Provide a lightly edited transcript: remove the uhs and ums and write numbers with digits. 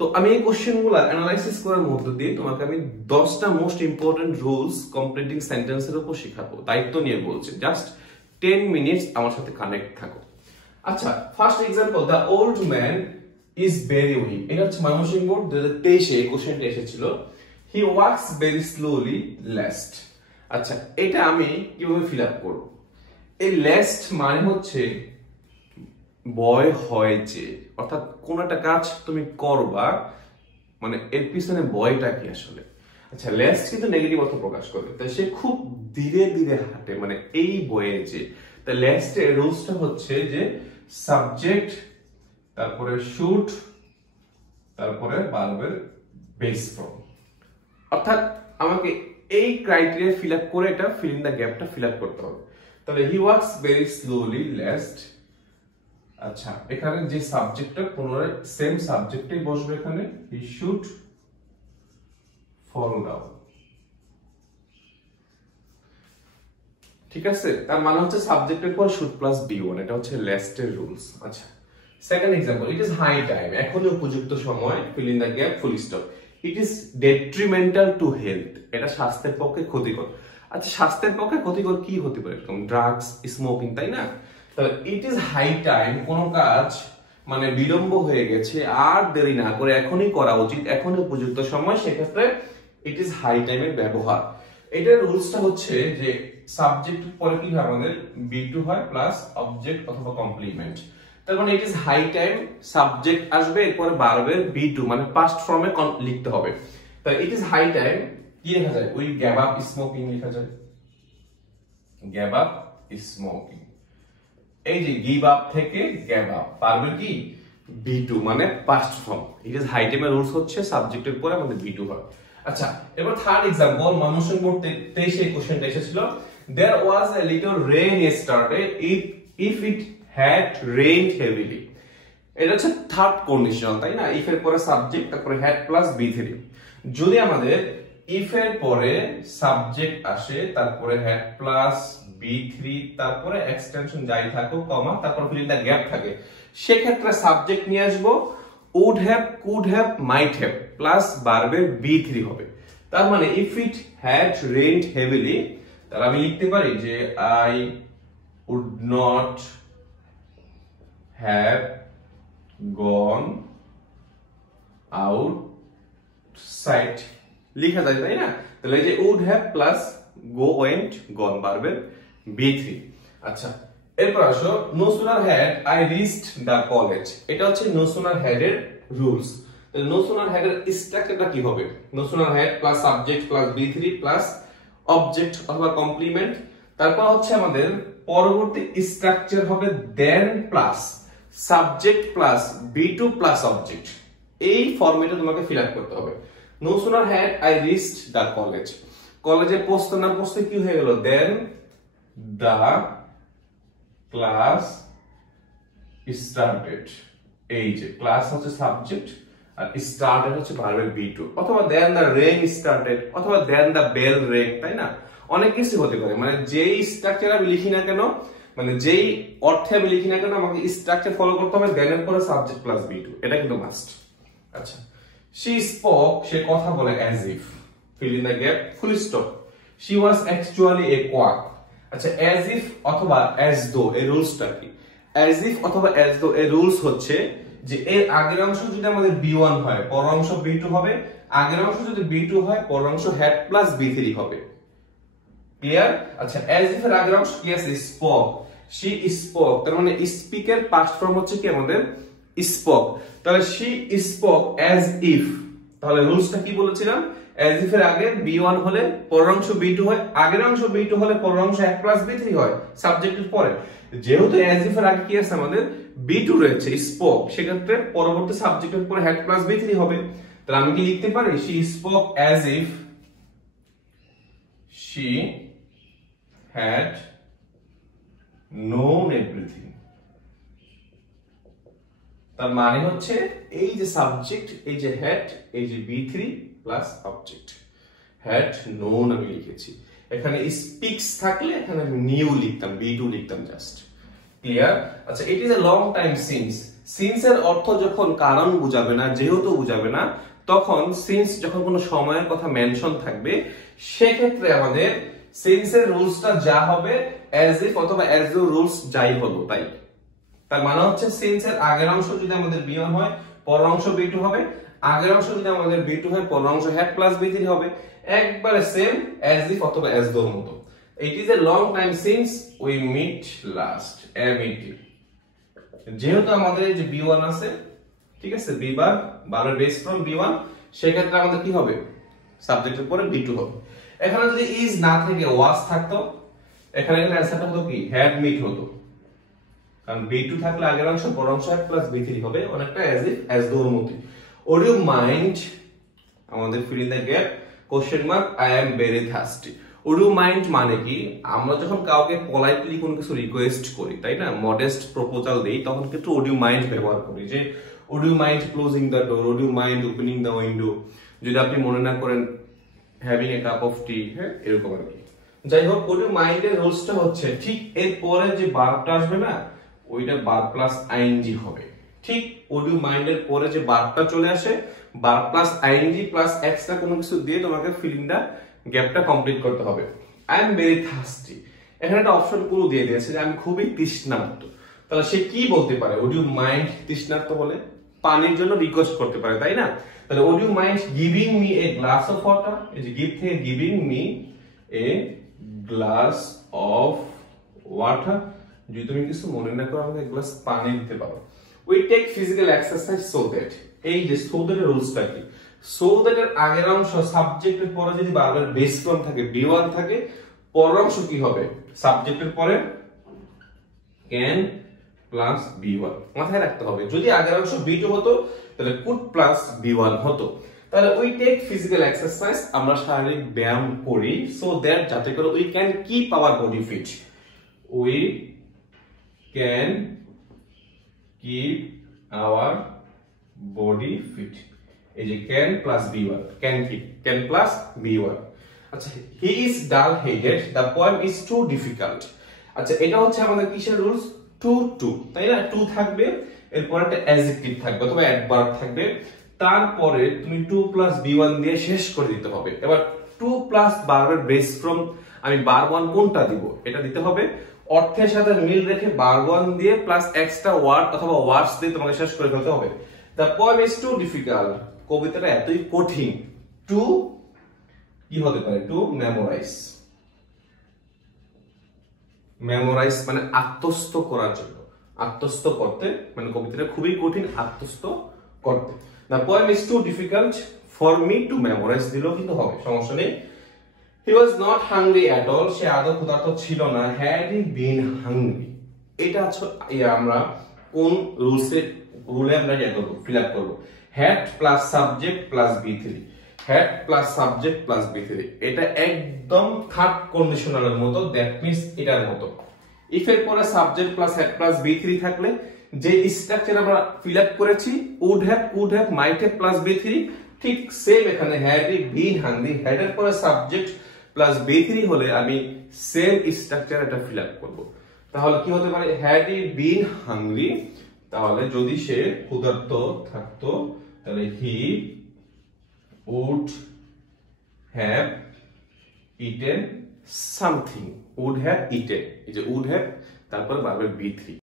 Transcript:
তো আমি এই কোশ্চেনগুলো অ্যানালাইসিস করার মধ্য দিয়ে তোমাকে আমি 10টা মোস্ট ইম্পর্টেন্ট রুলস কমপ্লিটিং সেন্টেন্সের উপর শেখাবো, দায়িত্ব নিয়ে বলছি। জাস্ট 10 মিনিটস আমার সাথে কানেক্ট থাকো। আচ্ছা, first example, the old man is very weak. এটা হচ্ছে ময়মনসিংহ বোর্ড 2023 এই কোশ্চেনটা এসেছিল। হি ওয়াক্স ভেরি স্লোলি লেস্ট। আচ্ছা, এটা আমি কিভাবে ফিল আপ করবো? এই লেস্ট মানে হচ্ছে ভয় হয় যে, অর্থাৎ কোন একটা কাজ তুমি করবা, মানে এর পিছনে ভয়টা কি আসলে। আচ্ছা, লেস্ট কিন্তু নেগেটিভ অর্থ প্রকাশ করবে, তাই সে খুব ধীরে ধীরে হাঁটে, মানে এই ভয়ে যে। তাই লেস্টের রুলসটা হচ্ছে যে সাবজেক্ট, তারপরে শুড, তারপরে ভার্বের বেস ফর্ম। অর্থাৎ আমাকে এই ক্রাইটেরিয়া ফিল আপ করে এটা ফিল ইন দ্য গ্যাপটা ফিল আপ করতে হবে। তাহলে হি ওয়াক্স ভেরি স্লোলি লেস্ট। আচ্ছা, এখানে যে সাবজেক্টটা পুনরায় সেম সাবজেক্টেই বসবে, এখানে হি শুড ফল ডাউন। ঠিক আছে, তার মানে হচ্ছে সাবজেক্টের পর শুড প্লাস বি1, এটা হচ্ছে লেস্টের রুলস। আচ্ছা, second example, it is high time, এখনই উপযুক্ত সময়, fill in the gap, full stop. It is detrimental to health, এটা স্বাস্থ্যের পক্ষে ক্ষতিকর। আচ্ছা, স্বাস্থ্যের পক্ষে ক্ষতিকর কি হতে পারে? এরকম ড্রাগস, স্মোকিং, তাই না? তাহলে ইট ইজ হাই টাইম, কোন কাজ মানে বিলম্ব হয়ে গেছে, আর দেরি না করে এখনই করা উচিত, এখনই উপযুক্ত সময়, সেক্ষেত্রে ইট ইজ হাই টাইমের ব্যবহার। এটার রুলসটা হচ্ছে যে সাবজেক্ট পরে কি হয় আমাদের, বি2 হয় প্লাস অবজেক্ট অথবা কমপ্লিমেন্ট। তার মানে it is high time, subject আসবে, এরপরে ভার্বের বি2 মানে পাস্ট ফর্মে লিখতে হবে। তাই ইট ইজ হাই টাইম, কি লেখা যায়? উই গ্যাভ আপ স্মোকিং লেখা যায়, গ্যাভ আপ স্মোকিং। এই যে গিভ আপ থেকে গ্যাভ আপ, ভার্বের কি বি2 মানে past form. It is high টাইমের রুলস হচ্ছে সাবজেক্টের পরে আমাদের বি2 হয়। আচ্ছা, এবার থার্ড এক্সাম্পল, ময়মনসিংহ বোর্ড 23 এই কোশ্চেনটা এসেছিল। There was a little rain yesterday if it had rained heavily। এটা হচ্ছে থার্ড কন্ডিশন, তাই না? ইফ এর পরে সাবজেক্ট, তারপরে হ্যাড প্লাস বি3। যদি আমাদের ইফ এর পরে সাবজেক্ট আসে, তারপরে হ্যাড প্লাস বি3, তারপরে এক্সটেনশন যাই থাকুক, কমা, তারপর ফিল ইন দ্য গ্যাপ থাকে, সেক্ষেত্রে সাবজেক্ট নিয়ে আসবো, would have, could have, might have plus ভার্বের বি3 হবে। তার মানে if it had rained heavily, তাহলে আমি লিখতে পারি যে I would not have gone outside, লিখা যায়, তাই না? তাহলে এই যে would have plus go, went, gone, ভার্বের বি3। আচ্ছা, এরপর আসো, no sooner had I reached the college. এটা হচ্ছে নো সুনার হ্যাড এর রুলস। নো সুনার হ্যাড এর স্ট্রাকচারটা কি হবে? No sooner had plus subject plus বি3 প্লাস অবজেক্ট অথবা কমপ্লিমেন্ট। তারপর হচ্ছে আমাদের পরবর্তী স্ট্রাকচার হবে দেন প্লাস সাবজেক্ট প্লাস বি2 প্লাস অবজেক্ট। এই ফরম্যাটে তোমাকে ফিল আপ করতে হবে। No sooner had I reached the college, কলেজে পৌঁছতে না পৌঁছতে কি হয়ে গেল? Then the class started. এই যে ক্লাস হচ্ছে সাবজেক্ট আর স্টার্টেড হচ্ছে ভার্বের বি2, অথবা দেন দ্য রেইন স্টার্টেড, অথবা দেন দ্য বেল রেইন, তাই না? অনেক কিছু হতে পারে, মানে যেই স্ট্রাকচার আমি লিখি না কেন, মানে যেই অর্থে আমি লিখি না কেন, আমাকে স্ট্রাকচার ফলো করতে হবে, দেন এর পরে সাবজেক্ট প্লাস বি2, এটা কিন্তু মাস্ট। আচ্ছা, she spoke, সে কথা বলে, as if, fill in the gap, full stop. she was actually a quack। আচ্ছা, as if অথবা as though এর রুলসটা কি? as if অথবা as though এর রুলস হচ্ছে যে এর আগের অংশ যদি আমাদের b1 হয়, পরের অংশ b2 হবে, আগের অংশ যদি b2 হয়, পরের অংশ had প্লাস b3 হবে। ক্লিয়ার? আচ্ছা, as if এর আগের অংশ কি আছে? spoke, she spoke, তার মানে speak এর পাস্ট ফর্ম হচ্ছে কি আমাদের spoke। তাহলে she spoke as if, তাহলে রুলসটা কি বলেছিলাম? as if এর আগে b1 হলে পরের অংশ b2 হয়, আগের অংশ b2 হলে পরের অংশ 1 প্লাস b3 হয় সাবজেক্টের পরে। যেহেতু as if এর আগে কি আছে আমাদের b2 রয়েছে spoke, সেক্ষেত্রে পরবর্তী সাবজেক্টের পরে had প্লাস b3 হবে। তাহলে আমি কি লিখতে পারি? she spoke as if she had known everything। তার মানে হচ্ছে এই যে সাবজেক্ট, এই যে হ্যাড, এই যে বি3 প্লাস অবজেক্ট, হ্যাড নোন আমি লিখেছি। এখানে স্পিক্স থাকলে এখানে আমি নিউ লিখতাম, বি2 লিখতাম জাস্ট। ক্লিয়ার? আচ্ছা, ইট is a long time since, since এর অর্থ যখন কারণ বুঝাবে না, যেহেতু বুঝাবে না, তখন সিন্স যখন কোনো সময়ের কথা মেনশন থাকবে, সেক্ষেত্রে আমাদের সিন্স এর রুলসটা যা হবে অ্যাজ ইফ অথবা অ্যাজ ইউ রুলস যাই হলো তাই। তার মানে হচ্ছে সিন্স এর আগের অংশ যদি আমাদের B1 হয়, পরের অংশ B2 হবে, আগের অংশ যদি আমাদের B2 হয়, পরের অংশ হ্যাড প্লাস B3 হবে, একবারে সেম অ্যাজ ইফ অথবা অ্যাজ দোর মতো। It is a long time since we meet last, MET। যেহেতু আমাদের এই যে B1 আছে, ঠিক আছে, B বার বারের বেস ফ্রম B1, সেক্ষেত্রে আমাদের কি হবে, সাবজেক্টের পরে B2 হবে। এখানে যদি ইজ না থেকে ওয়াজ থাকতো, এখানে কিন্তু অ্যানসারটা হতো কি, হ্যাড মিট হতো, কারণ B2 থাকলে আগের অংশ পরের অংশ হ্যাড প্লাস B3 হবে, অনেকটা অ্যাজ ইফ অ্যাজ দোর মতো। ওড ইউ মাইন্ড, আমাদের fill in the gap, question mark, I am very thirsty. Would you mind মানে কি, আমরা যখন কাউকে পোলাইটলি কোনো কিছু রিকোয়েস্ট করি, তাই না, মডেস্ট প্রপোজাল দেই, তখন কিন্তু ওড ইউ মাইন্ড ব্যবহার করি, যে would you mind closing the door, would you mind opening the window, যদি আপনি মনে না করেন having a cup of tea, হ্যাঁ, এরকম আর কি। যাই হোক, ওড ইউ মাইন্ড এর রুলসটা হচ্ছে ঠিক এর পরে যে ভার্বটা আসবে না, ওইটা ভার্ব প্লাস আইএনজি হবে। ঠিক ওড ইউ মাইন্ড এর পরে যে ভার্বটা চলে আসে, verb plus ING plus extra কোনো কিছু দিয়ে তোমাকে ফিলিংটা গ্যাপটা কমপ্লিট করতে হবে। আই এম ভেরি থার্স্টি, এখানে একটা অপশন পুরো দিয়ে দিয়েছে যে আমি খুবই তৃষ্ণার্ত। তাহলে সে কি বলতে পারে, ওড ইউ মাইন্ড তৃষ্ণার্ত বলে পানির জন্য রিকোয়েস্ট করতে পারে, তাই না? তাহলে would you mind giving me a glass of water, এই যে গিভ থেকে giving me a glass of water, যদি তুমি কিছু মনে না করো আমাকে এক গ্লাস পানি দিতে পারো। We take physical exercise so that, এই যে সো দ্যাট এর রুলসটা কি, সো দ্যাট এর আগের অংশ সাবজেক্টের পরে যদি ভার্বের বেস ফর্ম থাকে B1 থাকে, পরের অংশ কি হবে, সাবজেক্টের পরে ক্যান প্লাস B1 মাথায় রাখতে হবে। যদি আগের অংশ B2 হতো তাহলে কুড প্লাস B1 হতো। তাহলে উই টেক ফিজিক্যাল এক্সারসাইজ, আমরা শারীরিক ব্যায়াম করি, সো দ্যাট যাতে করে we can keep our body fit, we can keep our body fit. এই যে can plus B1, can keep, can plus B1। আচ্ছা, he is dull headed, the poem is too difficult. আচ্ছা, এটা হচ্ছে আমাদের কিসের রুলস, টু, তাই না? টু থাকবে, এরপর একটা অ্যাডজেক্টিভ থাকবে অথবা অ্যাডভার্ব থাকবে, তারপরে তুমি 2 প্লাস B1 দিয়ে শেষ করে দিতে হবে। এবার 2 প্লাস ভার্বের বেস ফ্রম, আমি ভার্ব 1 কোনটা দিব এটা দিতে হবে, অর্থের সাথে মিল রেখে ভার্ব 1 দিয়ে প্লাস এক্সট্রা ওয়ার্ড অথবা ওয়ার্ডস দিয়ে তোমাকে শেষ করে ফেলতে হবে। The poem is too difficult, কবিতাটা এতই কঠিন, টু কি হতে পারে, টু মেমোরাইজ, মেমোরাইজ মানে আত্মস্থ করার জন্য, আত্মস্থ করতে, মানে কবিতাটা খুবই কঠিন আত্মস্থ করতে। The poem is too difficult for me to memorise দিলেও কিন্তু হবে, সমস্যা নেই। He was not hungry at all, সে আদৌ ক্ষুধার্ত ছিল না, হ্যাড হি বিন হাংরি। এটা আমরা কোন রুলে আমরা ফিল আপ করবো, had plus subject plus B3, had plus subject plus B3, এটা একদম থার্ড কন্ডিশনালের মতো, দ্যাট মিন্স এটার মতো। ইফ এর পরে subject plus had plus B3 থাকলে যে স্ট্রাকচার আমরা ফিল আপ করেছি, would have, could have, might have plus B3, ঠিক সেম এখানে had he been hungry, had এর পরে সাবজেক্ট প্লাস B3 হলে আমি সেম স্ট্রাকচার এটা ফিল আপ করবো। তাহলে কি হতে পারে, হ্যাড হি বিন হাংরি, তাহলে যদি সে ক্ষুধার্ত থাকতো তাহলে হি would have eaten something, would have eaten, এই যে would have তারপর ভার্বের B3।